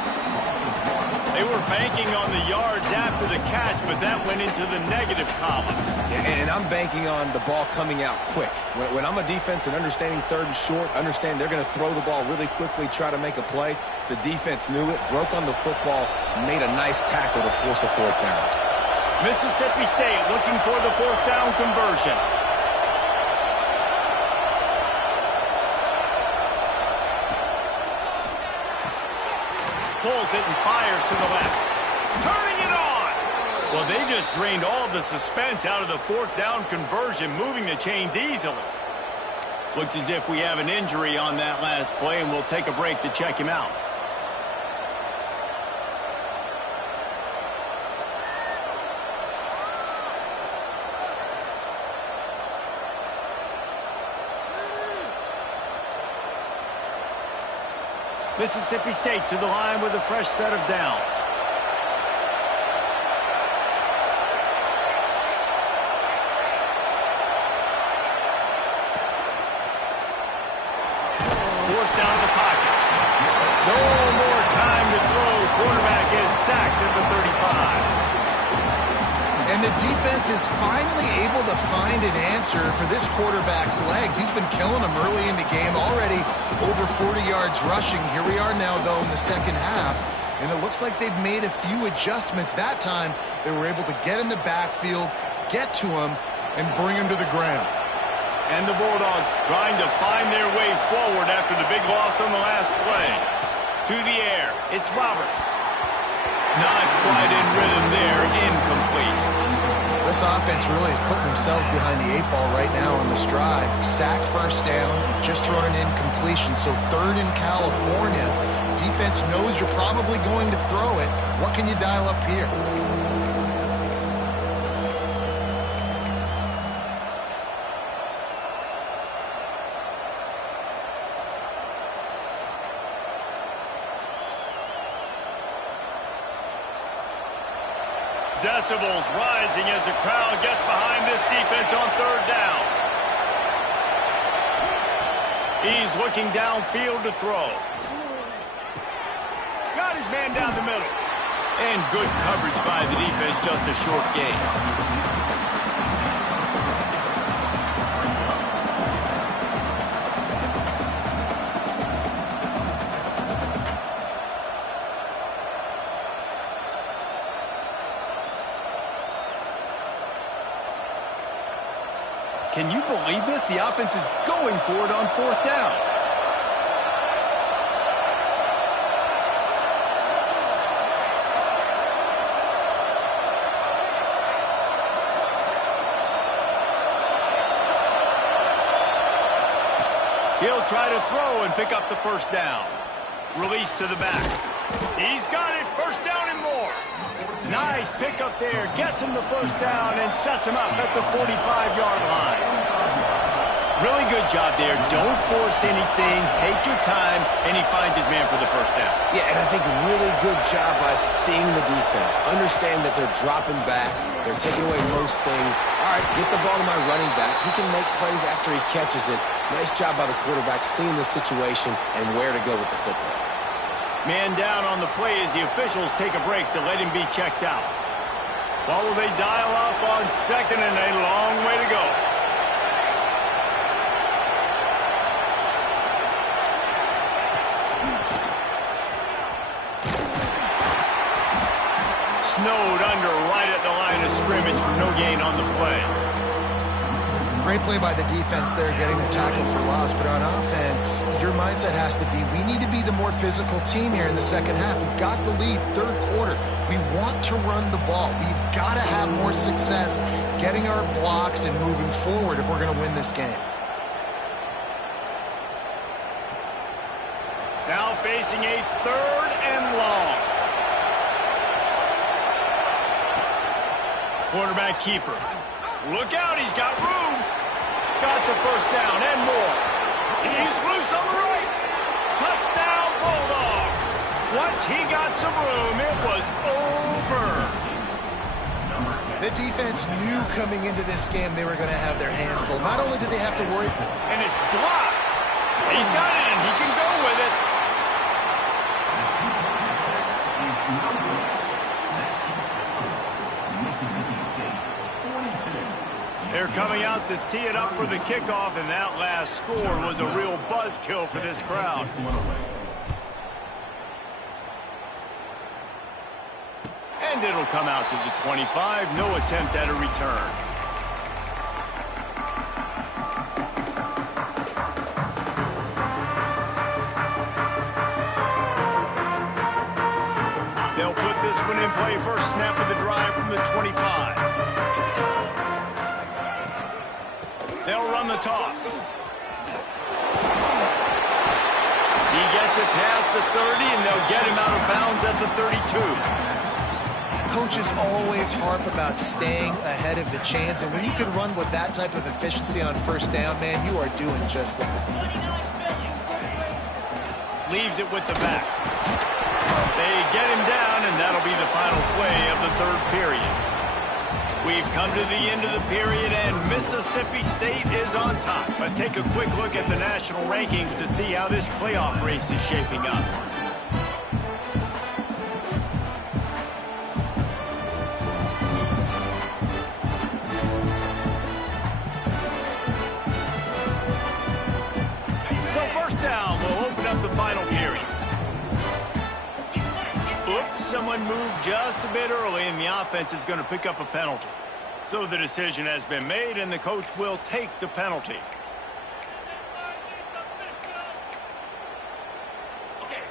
They were banking on the yards after the catch, but that went into the negative column. Yeah, and I'm banking on the ball coming out quick. When I'm a defense and understanding third and short, understand they're going to throw the ball really quickly, try to make a play. The defense knew it, broke on the football, made a nice tackle to force a fourth down. Mississippi State looking for the fourth down conversion. Pulls it and fires to the left. Turning it on! Well, they just drained all of the suspense out of the fourth down conversion, moving the chains easily. Looks as if we have an injury on that last play, and we'll take a break to check him out. Mississippi State to the line with a fresh set of downs. Forced down to the pocket. No more time to throw. Quarterback is sacked at the 35. And the defense is finally able to find an answer for this quarterback's legs. He's been killing them early in the game, already over 40 yards rushing. Here we are now, though, in the second half, and it looks like they've made a few adjustments. That time, they were able to get in the backfield, get to him, and bring him to the ground. And the Bulldogs trying to find their way forward after the big loss on the last play. To the air, it's Roberts. Not quite in rhythm there, incomplete. This offense really is putting themselves behind the 8 ball right now on the stride. Sack first down, just thrown an incompletion, so third in California. Defense knows you're probably going to throw it. What can you dial up here? Decibels rising as the crowd gets behind this defense on third down. He's looking downfield to throw. Got his man down the middle. And good coverage by the defense, just a short gain. Can you believe this? The offense is going for it on fourth down. He'll try to throw and pick up the first down. Release to the back. He's got it. First down and more. Nice pickup there. Gets him the first down and sets him up at the 45-yard line. Really good job there. Don't force anything. Take your time. And he finds his man for the first down. Yeah, and I think really good job by seeing the defense. Understand that they're dropping back. They're taking away most things. All right, get the ball to my running back. He can make plays after he catches it. Nice job by the quarterback seeing the situation and where to go with the football. Man down on the play as the officials take a break to let him be checked out. What will they dial up on second and a long way to go? Snowed under right at the line of scrimmage for no gain on the play. Great play by the defense there, getting the tackle for loss. But on offense, your mindset has to be, we need to be the more physical team here in the second half. We've got the lead, third quarter. We want to run the ball. We've got to have more success getting our blocks and moving forward if we're going to win this game. Now facing a third and long. Quarterback keeper. Look out, he's got room. Got the first down and more. He's loose on the right. Touchdown, Bulldogs. Once he got some room, it was over. The defense knew coming into this game they were going to have their hands full. Not only did they have to worry... And it's blocked. He's got it, and he can go with it. They're coming out to tee it up for the kickoff, and that last score was a real buzzkill for this crowd. And it'll come out to the 25. No attempt at a return. They'll put this one in play. First snap of the drive from the 25. They'll run the toss. He gets it past the 30, and they'll get him out of bounds at the 32. Coaches always harp about staying ahead of the chains, and when you can run with that type of efficiency on first down, man, you are doing just that. Leaves it with the back. They get him down, and that'll be the final play of the third period. We've come to the end of the period, and Mississippi State is on top. Let's take a quick look at the national rankings to see how this playoff race is shaping up. So first down, we'll open up the final period. Oops, someone moved just a bit early, and the offense is going to pick up a penalty. So the decision has been made, and the coach will take the penalty.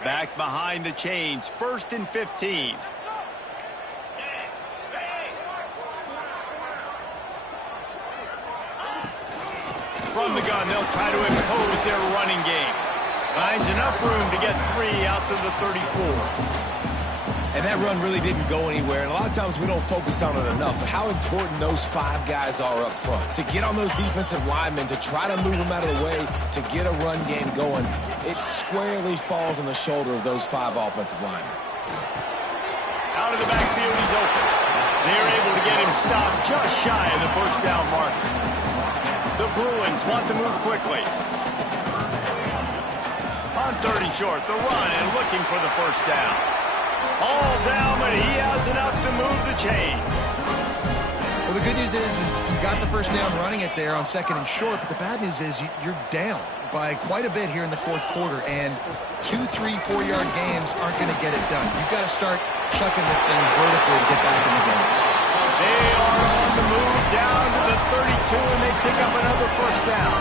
Back behind the chains, 1st and 15. From the gun, they'll try to impose their running game. Finds enough room to get 3 out to the 34. And that run really didn't go anywhere, and a lot of times we don't focus on it enough, but how important those 5 guys are up front. To get on those defensive linemen, to try to move them out of the way, to get a run game going, it squarely falls on the shoulder of those 5 offensive linemen. Out of the backfield, he's open. They're able to get him stopped just shy of the first down mark. The Bruins want to move quickly. On 3rd and short, the run and looking for the first down. All down, but he has enough to move the chains. Well, the good news is you got the first down running it there on 2nd and short, but the bad news is you're down by quite a bit here in the 4th quarter, and 2, 3, 4-yard gains aren't going to get it done. You've got to start chucking this thing vertically to get back in the game. They are on the move down to the 32, and they pick up another first down.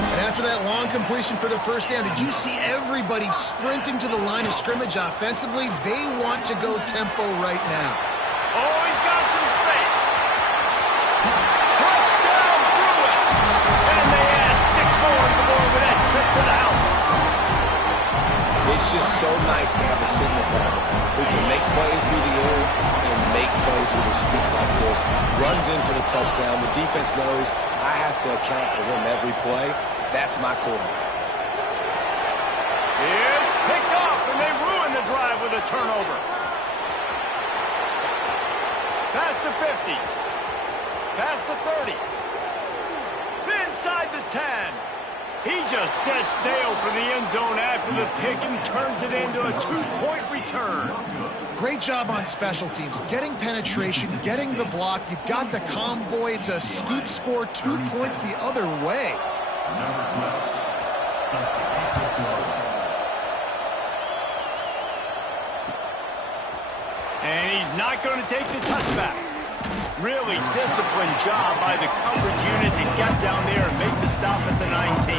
And after that long completion for the first down, did you see everybody sprinting to the line of scrimmage offensively? They want to go tempo right now. Oh, he's got some space. Touchdown, Bruins! And they add 6 more to the board with that trip to the house. It's just so nice to have a signal back who can make plays through the air and make plays with his feet like this. Runs in for the touchdown. The defense knows I have to account for him every play. That's my quarterback. It's picked off, and they ruin the drive with a turnover. Pass to 50. Pass to 30. Inside the 10. He just sets sail for the end zone after the pick and turns it into a 2-point return. Great job on special teams. Getting penetration, getting the block. You've got the convoy. It's a scoop score, 2 points the other way. And he's not going to take the touchback. Really disciplined job by the coverage unit to get down there and make the stop at the 19.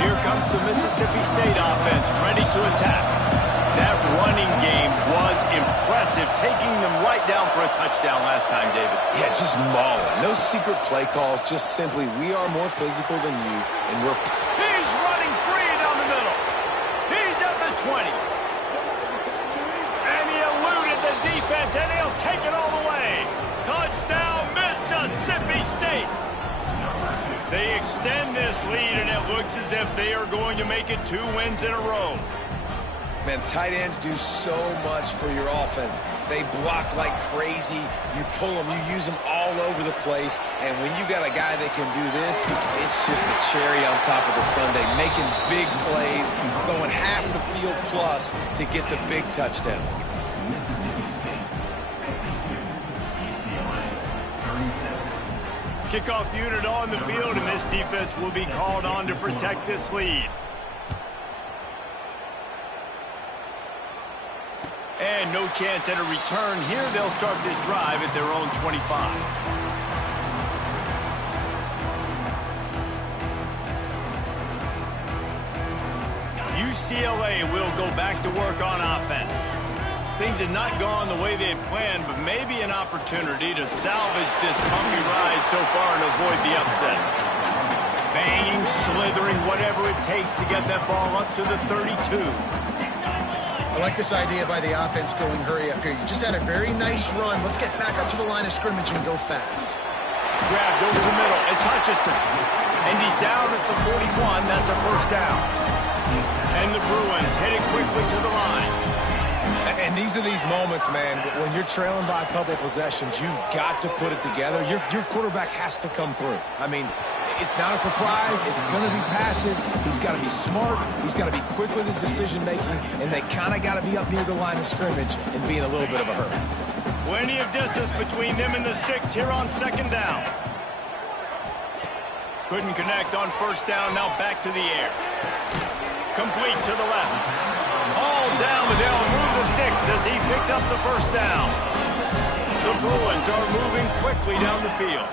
Here comes the Mississippi State offense, ready to attack. That running game was impressive, taking them right down for a touchdown last time, David. Yeah, just mauling. No secret play calls, just simply we are more physical than you, and we're... He's running free down the middle. He's at the 20. And he eluded the defense, and he'll take it all the way. Touchdown, Mississippi State. They extend this lead, and it looks as if they are going to make it 2 wins in a row. Man, tight ends do so much for your offense. They block like crazy. You pull them, you use them all over the place. And when you got a guy that can do this, it's just a cherry on top of the sundae, making big plays, going half the field plus to get the big touchdown. Kickoff unit on the field, and this defense will be called on to protect this lead. And no chance at a return here. They'll start this drive at their own 25. UCLA will go back to work on offense. Things have not gone the way they had planned, but maybe an opportunity to salvage this bumpy ride so far and avoid the upset. Banging, slithering, whatever it takes to get that ball up to the 32. I like this idea by the offense going hurry up here. You just had a very nice run. Let's get back up to the line of scrimmage and go fast. Grabbed over the middle. It's Hutchinson. And he's down at the 41. That's a first down. And the Bruins headed quickly to the line. And these are these moments, man, when you're trailing by a couple of possessions, you've got to put it together. Your quarterback has to come through. I mean, it's not a surprise. It's going to be passes. He's got to be smart. He's got to be quick with his decision-making, and they kind of got to be up near the line of scrimmage and be in a little bit of a hurry. Plenty of distance between them and the sticks here on second down. Couldn't connect on first down. Now back to the air. Complete to the left. All down, but they'll move the sticks as he picks up the first down. The Bruins are moving quickly down the field.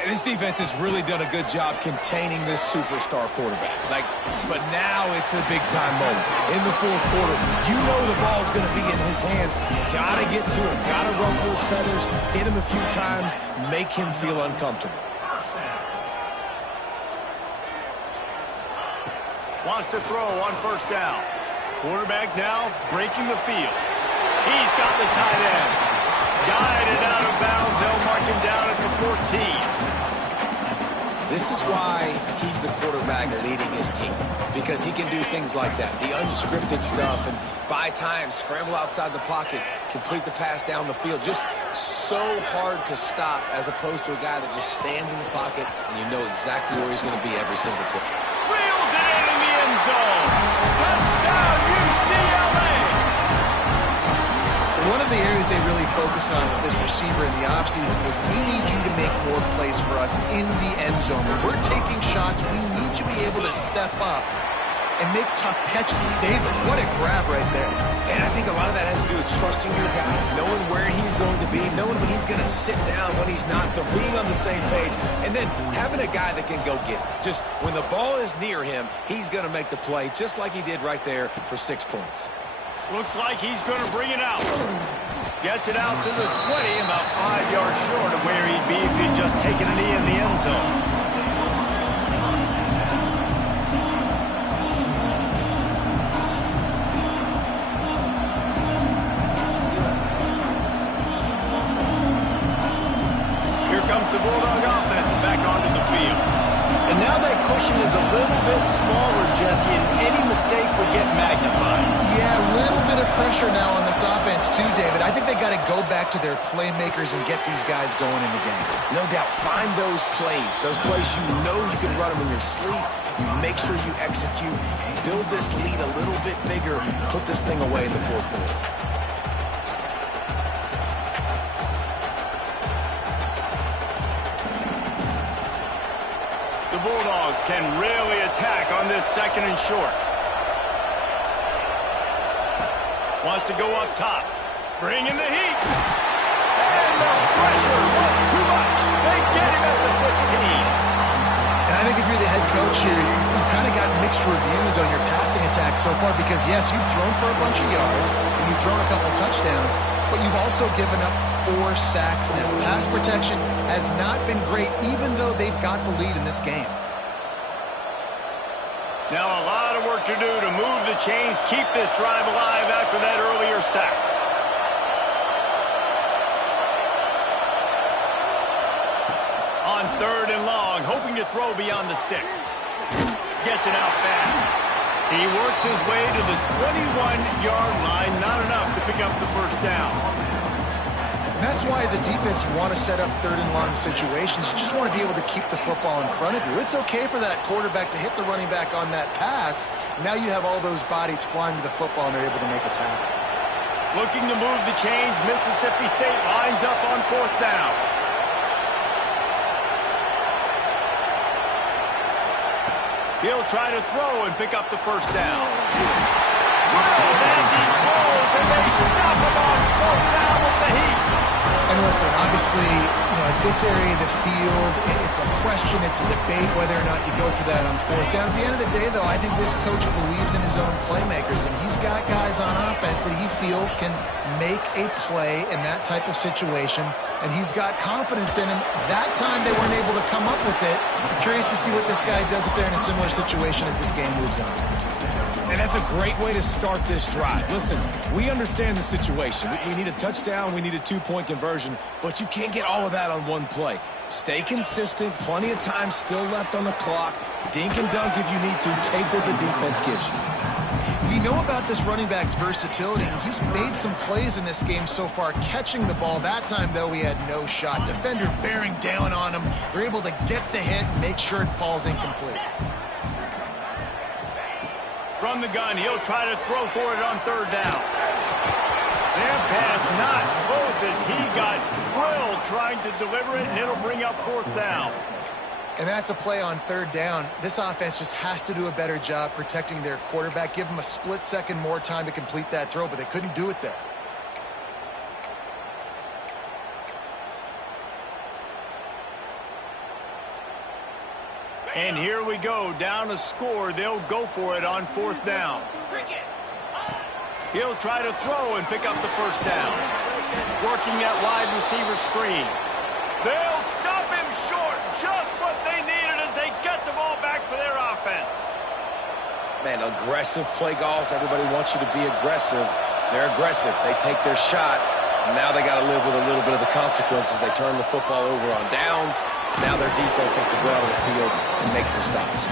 And this defense has really done a good job containing this superstar quarterback. But now it's a big-time moment. In the fourth quarter, you know the ball's going to be in his hands. Got to get to him. Got to ruffle his feathers, hit him a few times, make him feel uncomfortable. Wants to throw on first down. Quarterback now breaking the field. He's got the tight end. Guided out of bounds. They'll mark him down at the 14. This is why he's the quarterback leading his team, because he can do things like that, the unscripted stuff, and buy time, scramble outside the pocket, complete the pass down the field. Just so hard to stop as opposed to a guy that just stands in the pocket and you know exactly where he's going to be every single play. Wheels it in the end zone. Touchdown, UCLA! One of the areas they really focused on with this receiver in the offseason was we need you to make more plays for us in the end zone. When we're taking shots, we need you to be able to step up and make tough catches. David, what a grab right there. And I think a lot of that has to do with trusting your guy, knowing where he's going to be, knowing when he's going to sit down, when he's not, so being on the same page, and then having a guy that can go get it. Just when the ball is near him, he's going to make the play, just like he did right there for 6 points. Looks like he's going to bring it out. Gets it out to the 20, about 5 yards short of where he'd be if he'd just taken a knee in the end zone. The Bulldog offense back onto the field. And now that cushion is a little bit smaller, Jesse, and any mistake would get magnified. Yeah, a little bit of pressure now on this offense too, David. I think they got to go back to their playmakers and get these guys going in the game. No doubt. Find those plays you know you can run them in your sleep. You make sure you execute. Build this lead a little bit bigger. Put this thing away in the fourth quarter. Bulldogs can really attack on this second and short. Wants to go up top. Bring in the heat. And the pressure was too much. They get him at the 15. And I think if you're the head coach here, you've kind of got mixed reviews on your passing attack so far because, yes, you've thrown for a bunch of yards and you've thrown a couple touchdowns, but you've also given up 4 sacks now. Pass protection has not been great, even though they've got the lead in this game. Now a lot of work to do to move the chains, keep this drive alive after that earlier sack. On 3rd and long, hoping to throw beyond the sticks. Gets it out fast. He works his way to the 21-yard line. Not enough to pick up the first down. And that's why, as a defense, you want to set up third and long situations. You just want to be able to keep the football in front of you. It's okay for that quarterback to hit the running back on that pass. Now you have all those bodies flying to the football, and they're able to make a tackle. Looking to move the chains, Mississippi State lines up on fourth down. He'll try to throw and pick up the first down. Drilled as he throws, and they stop him on fourth down with the heat. And listen, obviously, at this area of the field, it's a question, it's a debate whether or not you go for that on fourth down. At the end of the day, though, I think this coach believes in his own playmakers, and he's got guys on offense that he feels can make a play in that type of situation, and he's got confidence in him. That time, they weren't able to come up with it. I'm curious to see what this guy does if they're in a similar situation as this game moves on. And that's a great way to start this drive. Listen, we understand the situation. We need a touchdown, we need a two-point conversion, but you can't get all of that on one play. Stay consistent, plenty of time still left on the clock. Dink and dunk if you need to. Take what the defense gives you. We know about this running back's versatility, and he's made some plays in this game so far, catching the ball. That time, though, he had no shot. Defender bearing down on him. They're able to get the hit and make sure it falls incomplete. From the gun, he'll try to throw for it on third down. Their pass not close as he got drilled trying to deliver it, and it'll bring up fourth down. And that's a play on third down. This offense just has to do a better job protecting their quarterback. Give them a split second more time to complete that throw, but they couldn't do it there. And here we go, down a score. They'll go for it on fourth down. He'll try to throw and pick up the first down. Working that wide receiver screen. They'll stop him short. Just what they needed as they get the ball back for their offense. Man, aggressive play calls. Everybody wants you to be aggressive. They're aggressive. They take their shot. Now they got to live with a little bit of the consequences. They turn the football over on downs. Now their defense has to go out on the field and make some stops.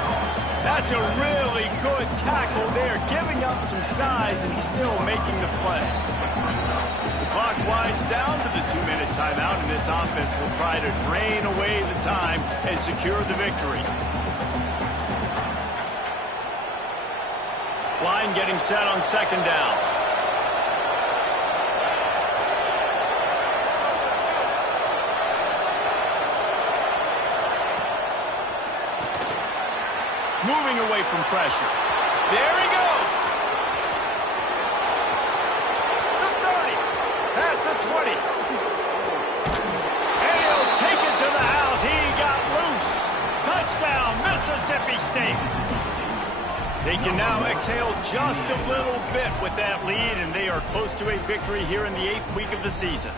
That's a really good tackle there, giving up some size and still making the play. The clock winds down to the 2-minute timeout, and this offense will try to drain away the time and secure the victory. Line getting set on second down. Moving away from pressure. There he goes. The 30. Past the 20. And he'll take it to the house. He got loose. Touchdown, Mississippi State. They can now exhale just a little bit with that lead, and they are close to a victory here in the 8th week of the season.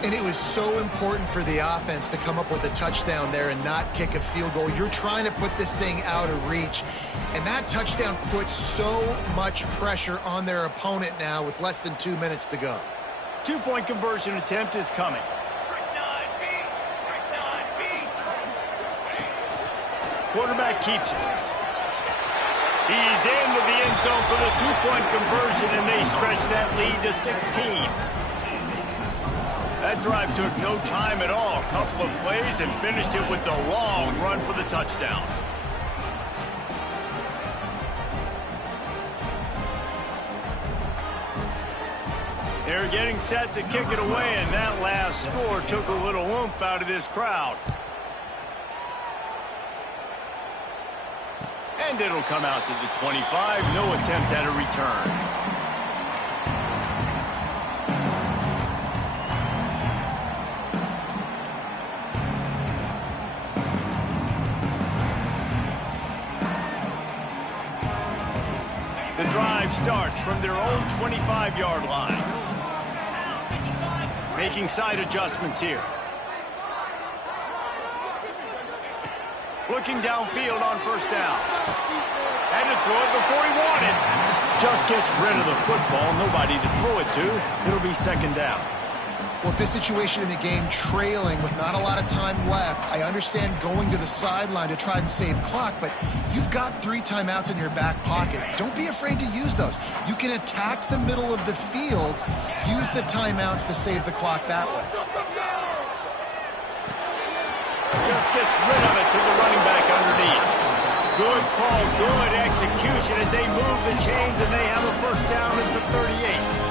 And it was so important for the offense to come up with a touchdown there and not kick a field goal. You're trying to put this thing out of reach, and that touchdown puts so much pressure on their opponent now with less than 2 minutes to go. Two-point conversion attempt is coming. Quarterback keeps it. He's into the end zone for the two-point conversion, and they stretch that lead to 16. That drive took no time at all. A couple of plays and finished it with a long run for the touchdown. They're getting set to kick it away, and that last score took a little oomph out of this crowd. And it'll come out to the 25. No attempt at a return. The drive starts from their own 25-yard line. Making side adjustments here. Looking downfield on first down. Had to throw it before he wanted. Just gets rid of the football. Nobody to throw it to. It'll be second down. Well, this situation in the game, trailing with not a lot of time left, I understand going to the sideline to try and save clock, but you've got 3 timeouts in your back pocket. Don't be afraid to use those. You can attack the middle of the field, use the timeouts to save the clock that way. Just gets rid of it to the running back underneath. Good call, good execution as they move the chains, and they have a first down at the 38.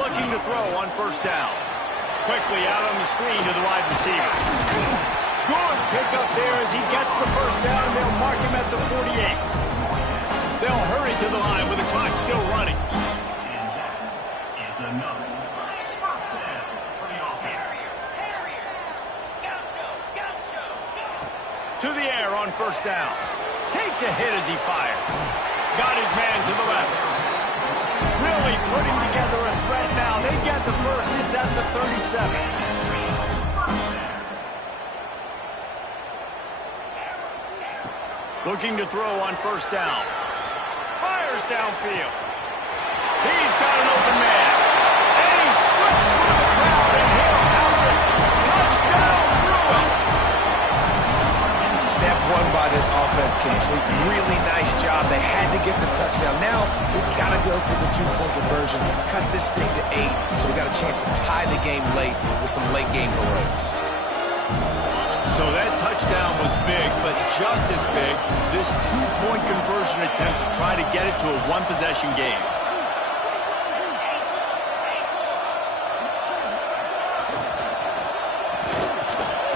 Looking to throw on first down. Quickly out on the screen to the wide receiver. Good pickup there as he gets the first down, and they'll mark him at the 48. They'll hurry to the line with the clock still running. To the air on first down. Takes a hit as he fired. Got his man to the left. Really putting together a threat now. They get the first. It's at the 37. Looking to throw on first down. Fires downfield. He's got an open man. And he slipped through the crowd, and he'll house it. Touchdown, Bruins. Step one by this offense complete. Really nice job. They had to get the touchdown. Now, we got to go for the 2-point conversion. Cut this thing to 8, so we got a chance to tie the game late with some late game heroics. So that touchdown was big, but just as big, this 2-point conversion attempt to try to get it to a 1-possession game.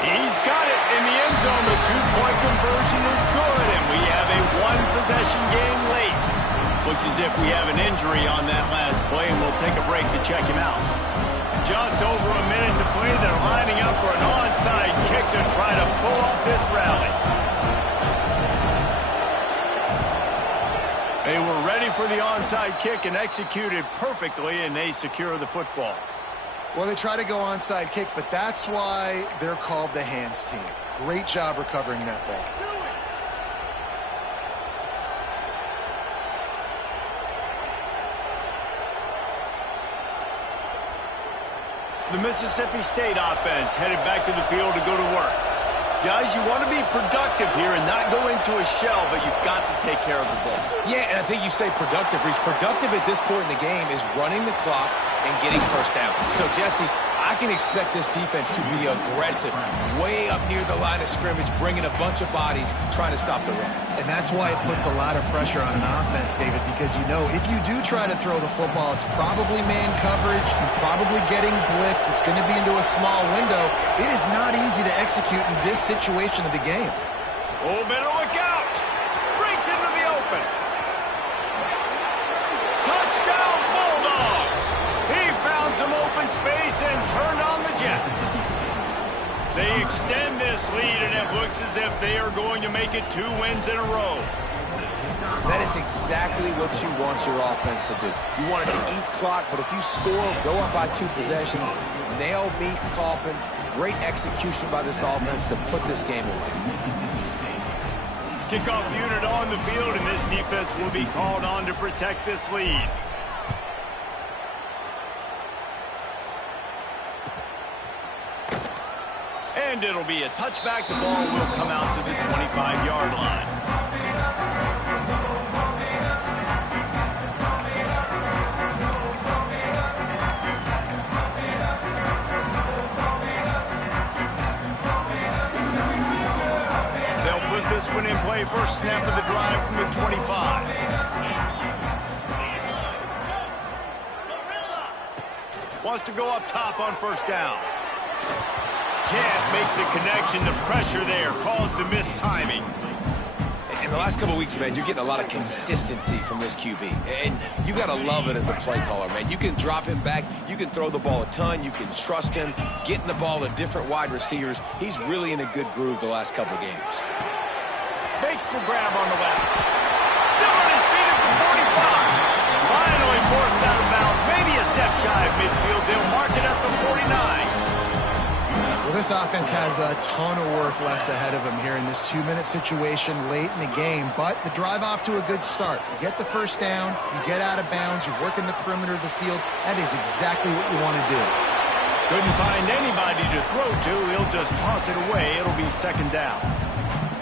He's got it in the end zone. The 2-point conversion is good, and we have a 1-possession game late. Looks as if we have an injury on that last play, and we'll take a break to check him out. Just over a minute to play. They're lining up for an onside kick to try to pull off this rally. They were ready for the onside kick and executed perfectly, and they secure the football. Well, they try to go onside kick, but that's why they're called the hands team. Great job recovering that ball. The Mississippi State offense headed back to the field to go to work. Guys, you want to be productive here and not go into a shell, but you've got to take care of the ball. Yeah, and I think you say productive, Reese. Productive at this point in the game is running the clock and getting first down. So, Jesse, I can expect this defense to be aggressive, way up near the line of scrimmage, bringing a bunch of bodies, trying to stop the run. And that's why it puts a lot of pressure on an offense, David, because you know if you do try to throw the football, it's probably man coverage, you're probably getting blitz, that's going to be into a small window. It is not easy to execute in this situation of the game. Oh, better look out. Breaks into the open. Touchdown, Bulldogs. He found some open space and turned on the Jets. They extend this lead, and it looks as if they are going to make it 2 wins in a row. That is exactly what you want your offense to do. You want it to eat clock, but if you score, go up by 2 possessions, nail, meet, coffin. Great execution by this offense to put this game away. Kickoff unit on the field, and this defense will be called on to protect this lead. And it'll be a touchback. The ball will come out to the 25-yard line. They'll put this one in play. First snap of the drive from the 25. Wants to go up top on first down. Can't make the connection. The pressure there caused the missed timing. In the last couple of weeks, man, you're getting a lot of consistency from this QB. And you got to love it as a play caller, man. You can drop him back. You can throw the ball a ton. You can trust him, getting the ball to different wide receivers. He's really in a good groove the last couple games. Makes the grab on the left. Still on his feet at the 45. Finally forced out of bounds. Maybe a step shy of midfield. They'll mark it at the 49. Well, This offense has a ton of work left ahead of them here in this 2-minute situation late in the game, but the drive off to a good start. You get the first down, you get out of bounds, you're working the perimeter of the field. That is exactly what you want to do. Couldn't find anybody to throw to. He'll just toss it away. It'll be second down.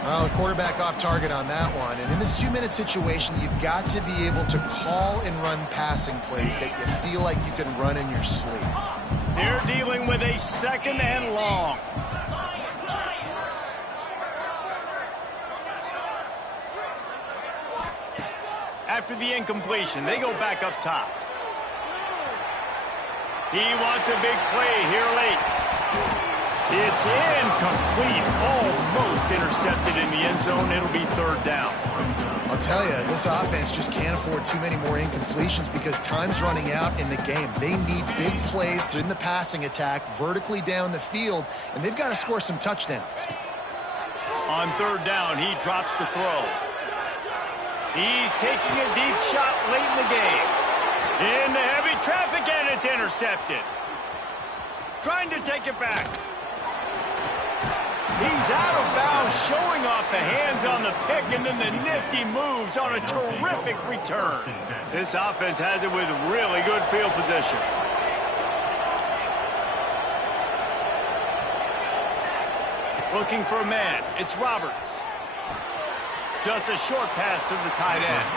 Well, the quarterback off target on that one. And in this 2-minute situation, you've got to be able to call and run passing plays that you feel like you can run in your sleep. They're dealing with a second and long. After the incompletion, they go back up top. He wants a big play here late. It's incomplete, almost intercepted in the end zone. It'll be third down. I'll tell you, this offense just can't afford too many more incompletions because time's running out in the game. They need big plays in the passing attack, vertically down the field, and they've got to score some touchdowns. On third down, he drops to throw. He's taking a deep shot late in the game. Into heavy traffic, and it's intercepted. Trying to take it back. He's out of bounds, showing off the hands on the pick, and then the nifty moves on a terrific return. This offense has it with really good field position. Looking for a man. It's Roberts. Just a short pass to the tight end.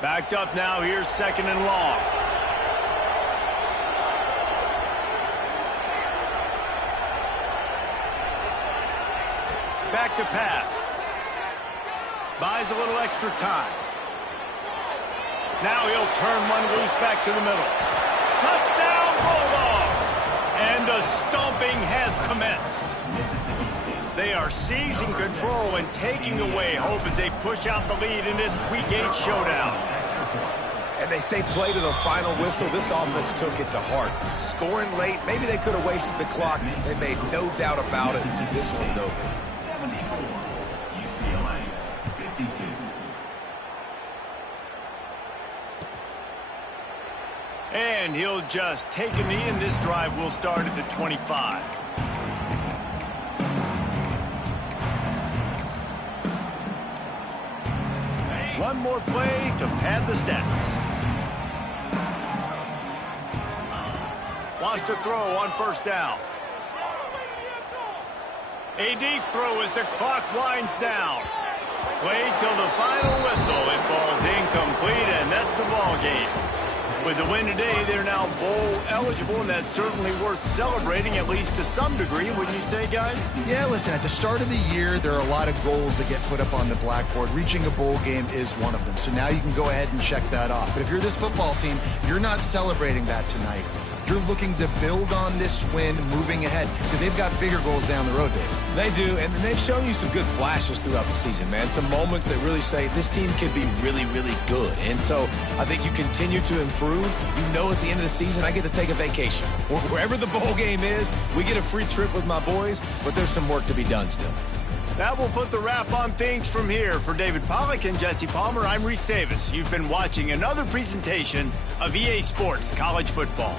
Backed up now, here's second and long. Back to pass. Buys a little extra time. Now he'll turn one loose back to the middle. Touchdown, Bulldog! And the stomping has commenced. They are seizing control and taking away hope as they push out the lead in this Week 8 showdown. And they say play to the final whistle. This offense took it to heart. Scoring late, maybe they could have wasted the clock. They made no doubt about it. This one's over. And he'll just take a knee, and this drive will start at the 25. One more play to pad the stats. Wants to throw on first down. A deep throw as the clock winds down. Played till the final whistle. It falls incomplete, and that's the ball game. With the win today, they're now bowl eligible, and that's certainly worth celebrating, at least to some degree, wouldn't you say, guys? Yeah, listen, at the start of the year, there are a lot of goals that get put up on the blackboard. Reaching a bowl game is one of them. So now you can go ahead and check that off. But if you're this football team, you're not celebrating that tonight. You're looking to build on this win moving ahead because they've got bigger goals down the road, Dave. They do, and they've shown you some good flashes throughout the season, man. Some moments that really say this team can be really, really good. And so I think you continue to improve. You know at the end of the season, I get to take a vacation. Wherever the bowl game is, we get a free trip with my boys, but there's some work to be done still. That will put the wrap on things from here. For David Pollack and Jesse Palmer, I'm Reese Davis. You've been watching another presentation of EA Sports College Football.